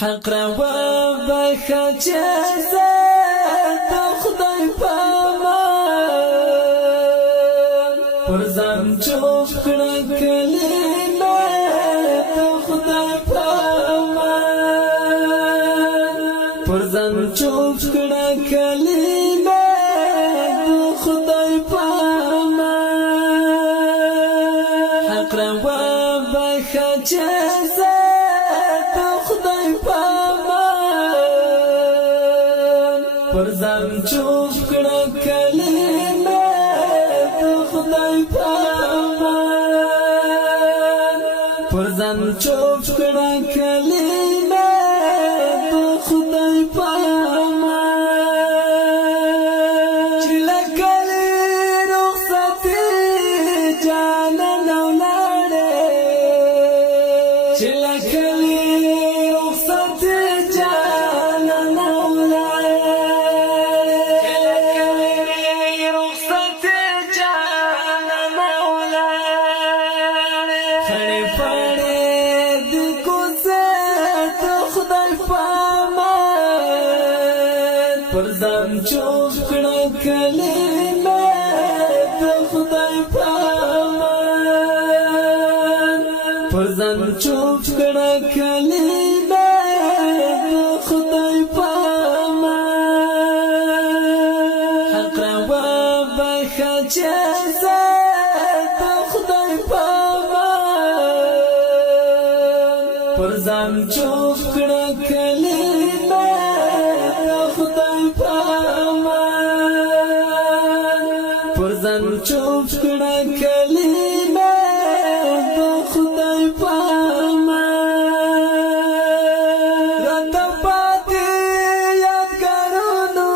حق روا بخا چیزه تا خدای پامان پرزم چوب کڑا کلمه تا خدای پامان پرزم چوب کڑا کلمه تا خدای پامان حق روا بخا چیزه پرزم چوب کڑا کلمه تو خدای پامان پرزم چوب کڑا کلمه تو خدای پامان چلا کلی رخصتی جانا نولاده چلا کلی رخصتی جانا نولاده پرزم چوب کڑا کلمه تو خدای پامان پرزم چوب کڑا کلمه تو خدای پامان حق روا بخا چیزه تو خدای پامان پرزم چوب کڑا کلمه پرزم چوب کڑا کلمه تو خدای پامان راتا پاتی یادگارونو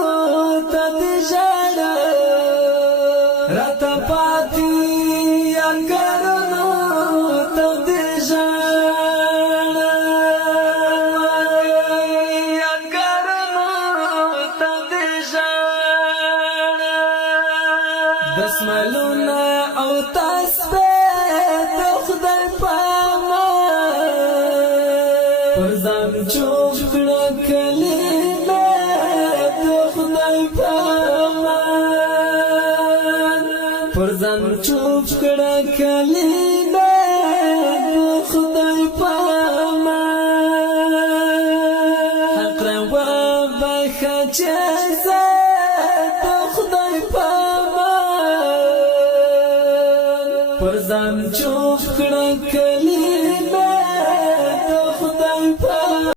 تا دی جاڑا راتا پاتی یادگارونو تا دی جاڑا یادگارونو تا دی جاڑا دسملونا او تسبیح تو خدای پامان پرزم چوب کڑا کلمه تو خدای پامان پرزم چوب کڑا کلمه تو خدای پامان حق روا بخا